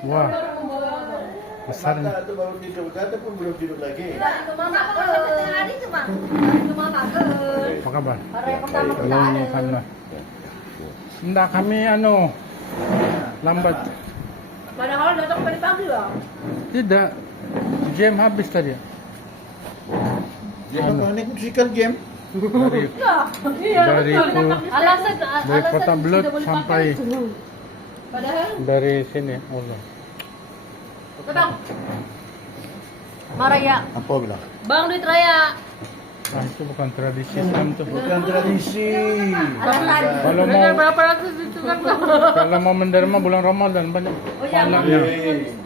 Wah, besar nih. Itu baru tidur, kata pun belum tidur lagi. Itu mama ke hari itu bang. Itu mama ke. Apa kabar? Hari yang pertama kita Belum ada. makan lah. Enggak, kami lambat. Padahal datang pagi lah. Tidak. Jam habis tadi. Dia mau naik musical game. Dari Iya. dari Alasan dari Kota Belud sampai Padahal. dari sini. Allah. Bang. Maraya. Apa bilang? Bang duit raya. Ah, itu bukan tradisi Islam tuh. Bukan tradisi. Kalau mau berapa ratus itu kan? kalau mau menderma bulan Ramadan banyak Oh iya, pahalanya.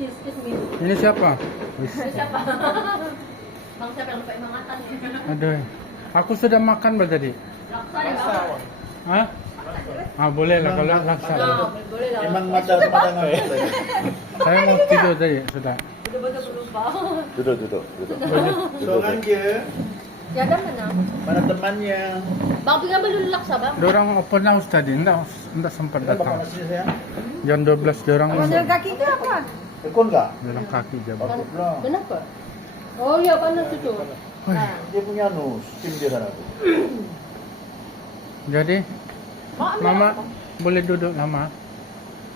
excuse me. Ini siapa? Wis. Siapa? Bang siapa yang lupa ingatan ya? Aduh. Aku sudah makan tadi. Laksa ya bang? Hah? Ah, boleh lah kalau laksa. Boleh lah. Emang mata apa? Saya mau tidur tadi sudah. Betul-betul berlupa. Duduk. Soalnya dia, Ya ada mana? mana temannya? Bang tinggal beli dulu laksa bang. Dorang open house tadi, enggak sempat Bapak datang. masih saya. Jam 12 dorang Kaki itu apa? Ekor enggak? dorang kaki jam. Aku bilang. Kenapa? Oh iya panas itu. Nah. Dia punya steam di sana tuh. Jadi, Mak, Mama boleh duduk lama.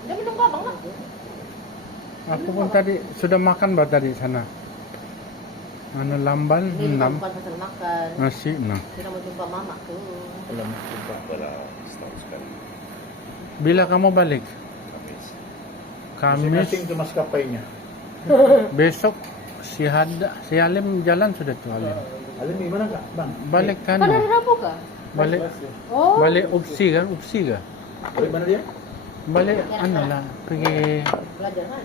dia minum abang lah. Aku pun tadi sudah makan tadi sana. Anu lamban Ini 6, bukan pasal makan. nasi 6. Kita mau jumpa mama tuh. Dalam jumpa pada setahun sekali. Bila kamu balik? Kamis. Masing-masing itu maskapainya. Besok si Halim jalan sudah tuh Halim. Alim di mana kak, bang? Balik kan? Kan hari Rabu kah? Balik Oh. balik Upsi kan? Upsi kan? Balik mana dia? Balik anu lah pergi Belajar kan?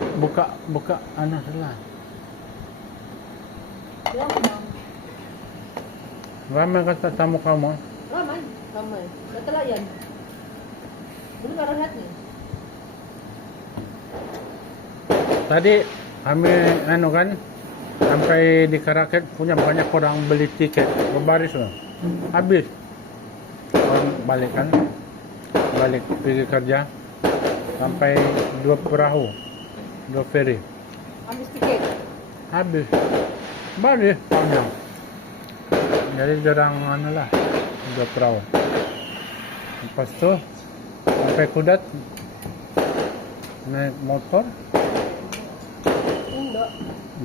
buka anu lah. Ya, Bang. Ramai kata tamu kamu. Ramai. Ketelayan. Belum ada lihat nih. Tadi kami anu kan sampai di Karaket punya banyak orang beli tiket berbaris loh. Habis orang balik kan, balik pergi kerja sampai 2 perahu, 2 ferry Habis tiket. habis balik panjang. Jadi jarang anu lah 2 perahu. Lepas tu sampai Kudat naik motor Enggak.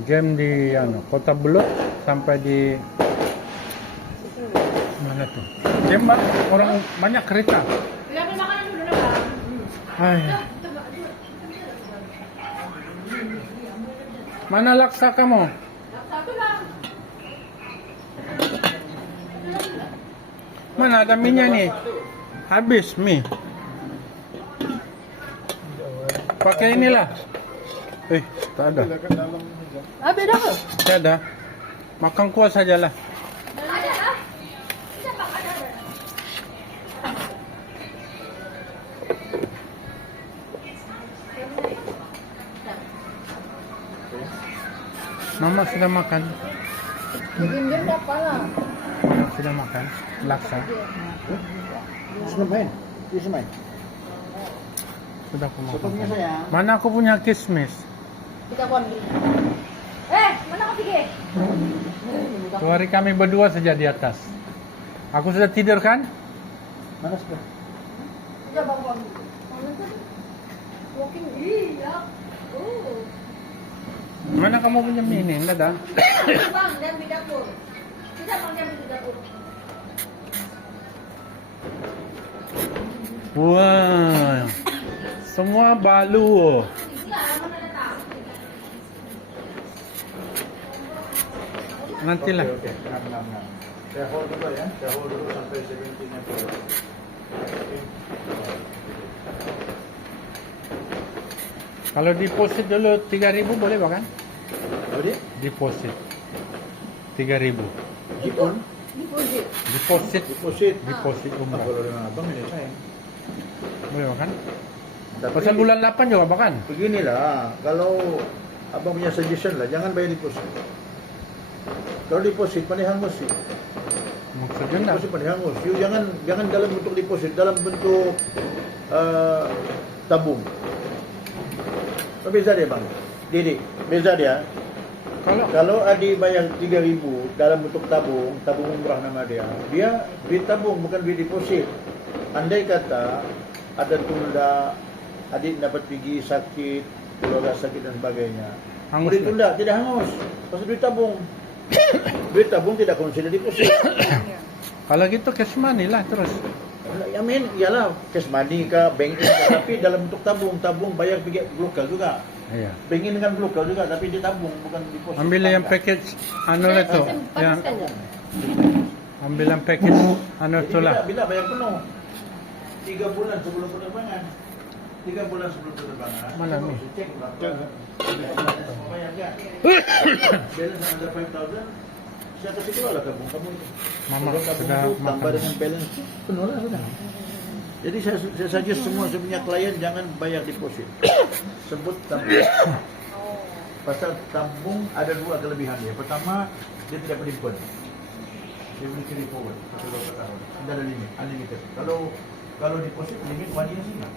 jam di Kota Belud sampai di mana tuh? Jembak orang banyak kereta. Ya, ambil makanan dulu dah, Bang. Hai. Mana laksa kamu? Satu Bang. Mana ada minyak nih? Habis mie. Pakai inilah. Tak ada. Habis dah ke? Tak ada. Makan kuah sajalah. Ada lah. Ada Bang, ada. Mama sudah makan. Bikin dia berapa lah? Mama sudah makan laksa. Semain. Dia semain. Sudah aku Sotongnya makan. saya. Mana aku punya kismis? Kita ambil. Mana kau pergi? Tu hari kami berdua saja di atas. Aku sudah tidur kan? Mana sudah? Sudah Bang Bang. Walking iya. Oh. Mana kamu punya mie ini? Tidak ada. Bang, dan di dapur. Tidak Bang, dan di dapur. Wah, semua balu. Nantilah. Oke. Nah. Saya hold dulu ya. Saya hold dulu sampai 17-nya dulu. Kalau deposit dulu 3.000 boleh bahkan? Apa dia? Deposit 3.000. Jipon. Deposit. Deposit umrah. Kalau dengan abang ini saya. Boleh bahkan? Tapi Pasal bulan 8 juga bahkan? beginilah, kalau abang punya suggestion lah, jangan bayar deposit. Kalau deposit pandai hangus sih. Maksudnya enggak? Deposit pandai hangus. You jangan dalam bentuk deposit, dalam bentuk tabung. Beza dia bang. Didi, beza dia. Kalau Adi bayar 3.000 dalam bentuk tabung umrah nama dia duit tabung bukan duit deposit. Andai kata ada tunda, adik dapat pergi sakit, keluarga sakit dan sebagainya. Hangus Boleh tak? tunda, tidak hangus. Pasal duit tabung. Duit tabung tidak consider deposit. Kalau gitu cash money lah terus. I mean, iyalah cash money ke bank in, tapi dalam bentuk tabung bayar pergi lokal juga. Iya. Bank in dengan lokal juga, tapi dia tabung bukan deposit. Ambil yang package anu lah tu. Yang Pakistan je. ambil yang package anu Jadi tu lah. bila bayar penuh 3 bulan sebelum penerbangan. 3 bulan sebelum penerbangan. Mana kita ni? harus cek berapa. Semua bayar kan? Balance under 5,000. Saya kasih keluar lah tabung kamu itu. Mama Kalau tabung sudah itu makan. tambah dengan balance penuh lah sudah. Jadi saya suggest semua saya punya klien jangan bayar deposit. Sebut tabung. Pasal tabung ada dua kelebihan dia. Pertama, dia tidak penipuan. Dia boleh carry forward satu 2 tahun. Tidak ada limit, unlimited. Kalau deposit limit 1 year saja.